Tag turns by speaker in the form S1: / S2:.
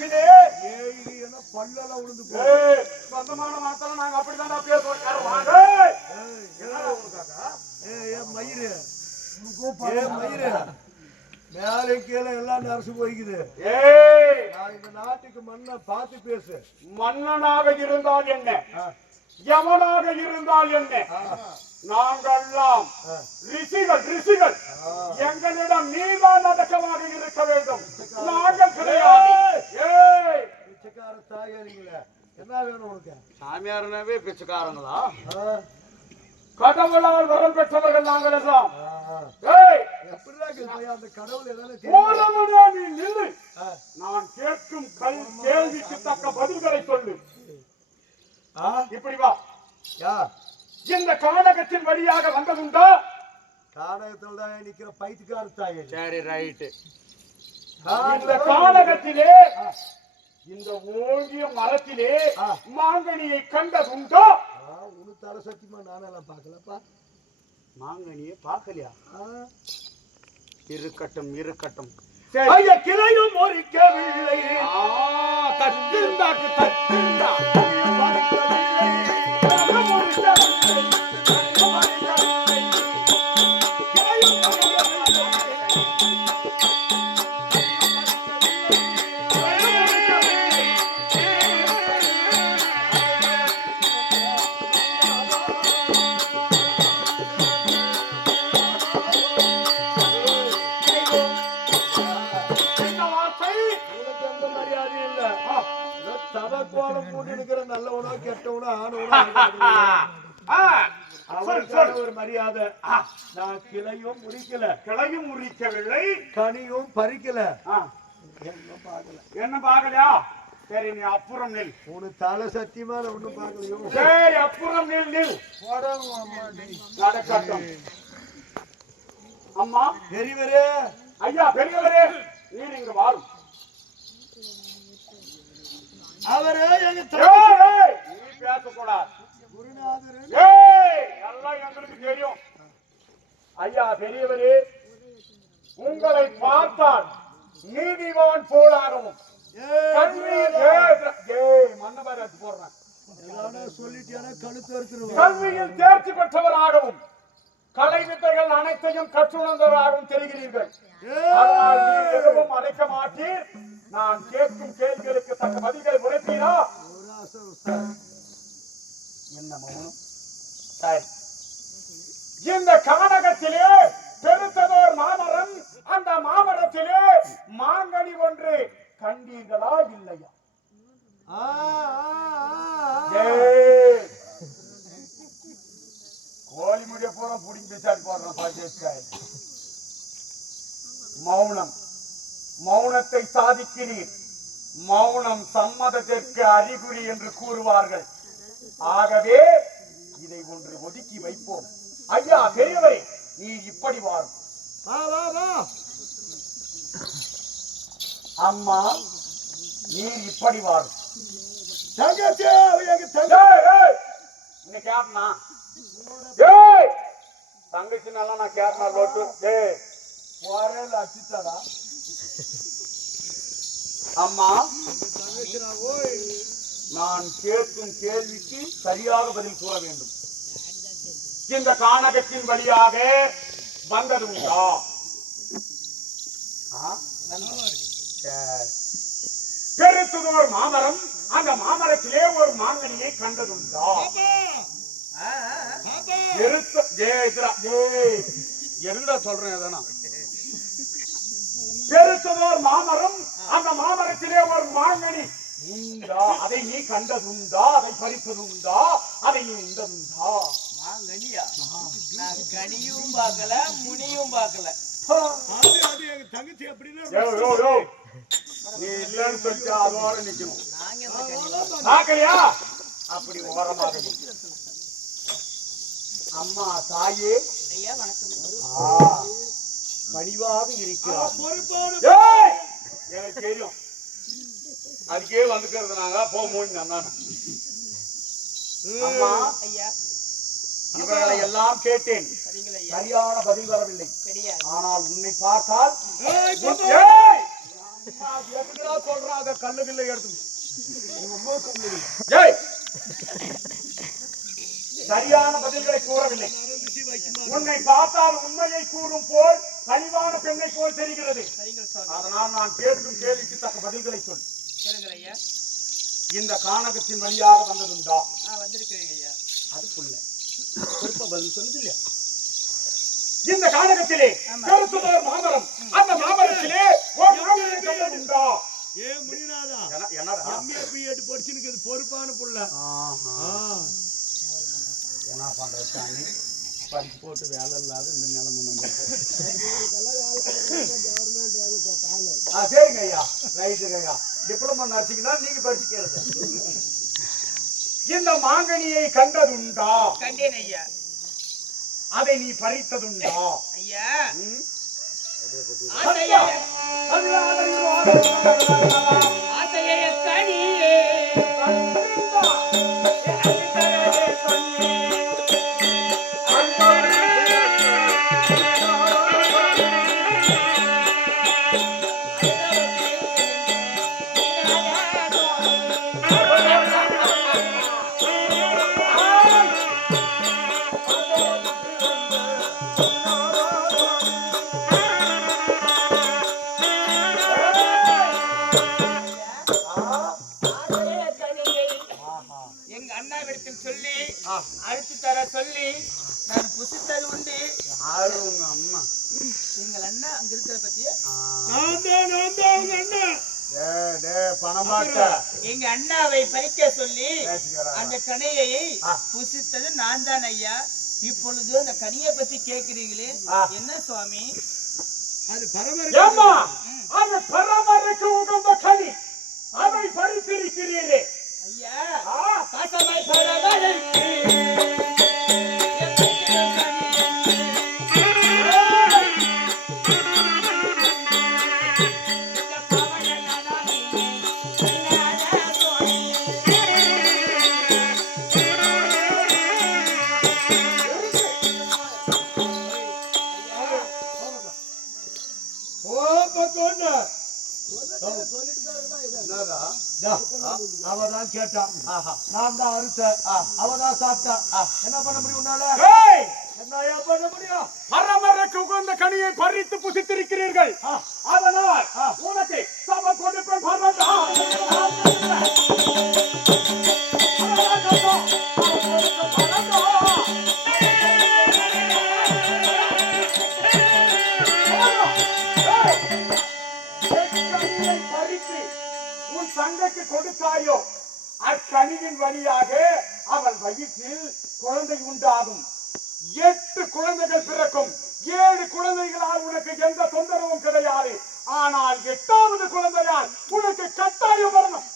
S1: கானகத்திலே
S2: ஏழு என பல்லெல்லாம் விழுந்து போ
S1: ஏய், சொந்தமான மரத்துல நாங்க அப்படித்தான்டா பேசுவோம்
S2: மேலே கீழே எல்லாம் நரசு போய்க்குது.
S1: ஏய்.
S2: நான் இந்த நாட்டுக்கு மண்ணை பார்த்து பேசு.
S1: மன்னனாக இருந்தால் என்ன? யமனாக இருந்தால் என்ன? நாங்கெல்லாம். ரிஷிகள் ரிஷிகள். எங்களிடம் நீதான் நடக்கமாக இருக்க வேண்டும் நாங்கள் கிடையாது ஏய்
S2: பிச்சைக்கார தாயாரிங்களே என்ன வேணும் உனக்கு
S1: சாமியாரனவே பிச்சைக்காரங்களா? கடவுளால் வரம் பெற்றவர்கள் நாங்கள் எல்லாம் நீ நில்லு. நான் கேட்கும் கல் கேள்விக்கு தக்க பதில்களை சொல்லு.
S2: ஆ,
S1: இப்படி வா.
S2: யா
S1: இந்த கானகத்தின் வழியாக வந்ததுண்டா?
S2: கானகத்தில் தான் நிக்கிற பைத்தியக்கார தாயாரி
S1: சரி ரைட்டு இந்த கானகத்திலே இந்த ஓங்கிய மரத்திலே. மாங்கனியை கண்டதுண்டா?
S2: உனக்கு தலை சத்தியமா நானெல்லாம் பார்க்கலப்பா.
S1: மாங்கனியை பார்க்கலையா. இருக்கட்டும் இருக்கட்டும்.
S2: ஐயா கிளையும் முறிக்கவில்லை.
S1: கத்திருந்தாக்கு கத்திருந்தா என்ன
S2: தவக்கோலம் போட்டு இருக்கிற நல்லவனோ கெட்டவனோ ஆனவனோ
S1: ஆ, சொல்
S2: அவருக்கான
S1: சொல்
S2: ஒரு மரியாதை. நான் கிளையும் முறிக்கல.
S1: கிளையும் முறிக்கவில்லை.
S2: கனியும் பறிக்கல. என்ன
S1: பார்க்கலையா? சரி நீ அப்புறம் நில்.
S2: உனக்கு தலை சத்தியமா ஒண்ணும் பார்க்கலையோ?
S1: சரி அப்புறம் நில் நில். நடக்கட்டும். அம்மா.
S2: பெரியவரே.
S1: ஐயா பெரியவரே. நீர் இங்க வாரும்.
S2: அவரே எங்க
S1: பேசக்கூடாது.
S2: குருநாதர்.
S1: எல்லாம் எங்களுக்கு தெரியும். ஐயா பெரியவரே உங்களை பார்த்தால் நீதிவான் ஏய் மன்னபராஜ் போடுறேன். கல்வியில் தேர்ச்சி பெற்றவராகவும் கலை வித்தைகள் அனைத்தையும் கற்றுணர்ந்தவராகவும் தெரிகிறீர்கள். அழைக்க மாட்டீர். நான் கேட்கும் கேள்விகளுக்கு தக்க பதில்கள் உரைப்பீரா என்ன மௌனம்? சரி. இந்த கானகத்திலே பெருத்ததோர் மாமரம் அந்த மாமரத்திலே மாங்கனி ஒன்று கண்டீர்களா இல்லையா. கோழி முடிய பூரா புடிங்கி பிசாடி போடுறோம் மௌனம். மௌனத்தை சாதிக்கிறீர். மௌனம் சம்மதத்திற்கு அறிகுறி என்று கூறுவார்கள். ஆகவே இதை ஒன்று ஒதுக்கி வைப்போம். ஐயா பெரியவரே நீ இப்படி வாரும். அம்மா நீர் இப்படி வாரும். நீ ஏய் தங்கச்சி நல்லா நான் கேட்னா லோட்டு? ஏய்
S2: போறேன் அடிச்சுட்டாடா
S1: அம்மா
S2: நான்
S1: கேட்கும் கேள்விக்கு சரியாக பதில் கூற வேண்டும் இந்த கானகத்தின் வழியாக வந்தது உண்டா ஆ? சரி. பெருத்துதோர் மாமரம் அந்த மாமரத்திலே ஒரு மாங்கனியை கண்டதுண்டா இதுடா, ஏய், எதுக்குடா சொல்றேன் எதனா பெருத்ததோர் மாமரம் அந்த மாமரத்திலே ஒரு மாங்கனி. உண்டா? அதை நீ கண்டதுண்டா? அதை பறித்ததுண்டா? அதை நீ உண்டதுண்டா?
S3: மாங்கனியா? நான் கனியும் பார்க்கல முனியும் பார்க்கல.
S2: அது அது எங்க தங்கச்சி அப்படின்னா.
S1: நீ இல்லைன்னு சொல்லிட்டு அதோட நிக்கணும். பாக்கலையா அப்படி ஓரமாக. அம்மா தாயே.
S3: ஐயா வணக்கம்.
S1: ஆ, பணிவாக இருக்கிறார்! எனக்கு தெரியும். அதுக்கே வந்துக்கிறது நாங்க போ மூணு நான் அம்மா
S3: ஐயா.
S1: இவர்களை எல்லாம் கேட்டேன். சரியான பதில் வரவில்லை. ஆனால் உன்னை பார்த்தால்
S2: ஏய்,
S1: உன்- ஏய்! சும்மா எதுக்குடா சொல்றான் அத கல்லு கில்ல எடுத்து ஏய்! சரியான பதில்களை கூறவில்லை. உன்னை பார்த்தால் உண்மையை கூறும் போல் கனிவான பெண்ணை போல் தெரிகிறது. அதனால் நான் கேட்கும் கேள்விக்கு தக்க பதில்களை சொல். இந்த கானகத்தின் வழியாக வந்ததுண்டா?
S3: ஆ வந்திருக்கிறேங்க ஐயா.
S1: அதுக்குள்ள. பொறுப்பா பதில் சொல்லுது இல்லையா? இந்த கானகத்திலே
S3: ஆமா.
S1: கருத்துதோர் மாமரம் அந்த மாமரத்திலே ஒரு மாமரை கண்டதுண்டா
S2: ஏ முனிநாதா
S1: என்ன- என்னடா
S2: எம்ஏ பிஎட் படிச்சுன்னு பொறுப்பான புள்ள
S1: ஆஹா.
S2: ஆ.
S1: என்ன பண்றது சாமி. படிச்சு போட்டு வேலை இல்லாத இந்த நிலைமை நம்ம ஆ சரிங்க ஐயா. ரைட்டுங்க ஐயா. டிப்ளமோ நர்சிங்னா நீங்க படிச்சுக்கிறது. இந்த மாங்கனியை கண்டதுண்டா?
S3: கண்டேன் ஐயா.
S1: அதை நீ பறித்ததுண்டா?
S3: ஐயா.
S1: ம்?
S3: அழைத்து தர சொல்லி நான் புசித்தது உண்டு.
S1: அம்மா.
S3: எங்கள் அண்ணா அங்க இருக்கிற பத்திய
S2: நான் தான் தான்
S1: பணமாட்ட
S3: எங்க அண்ணாவை பறிக்க சொல்லி? அந்த கனியை. புசித்தது நான் தான் ஐயா. இப்பொழுது அந்த கனியை பத்தி கேக்குறீங்களே. என்ன சுவாமி?
S2: அது
S1: பராமரிக்க உகந்த கனி. அதை பறித்திருக்கிறீரே.
S2: அவதான் கேட்டா நான் தான் அறுத்தேன். அவதான் சாப்பிட்டா என்ன பண்ண முடியும் உன்னால? என்னையா பண்ண முடியும்?
S1: பரமரிக்க உகந்த கனியை பறித்து புசித்திருக்கிறீர்கள். அதனால் உனக்கு சம கொடுப்பேன் வழியாக அவன் வயிற்றில் குழந்தை உண்டாகும். எட்டு குழந்தைகள் பிறக்கும். ஏழு குழந்தைகளால் உனக்கு எந்த தொந்தரவும் கிடையாது. ஆனால் எட்டாவது குழந்தையால் உனக்கு கட்டாயம் வரணும்.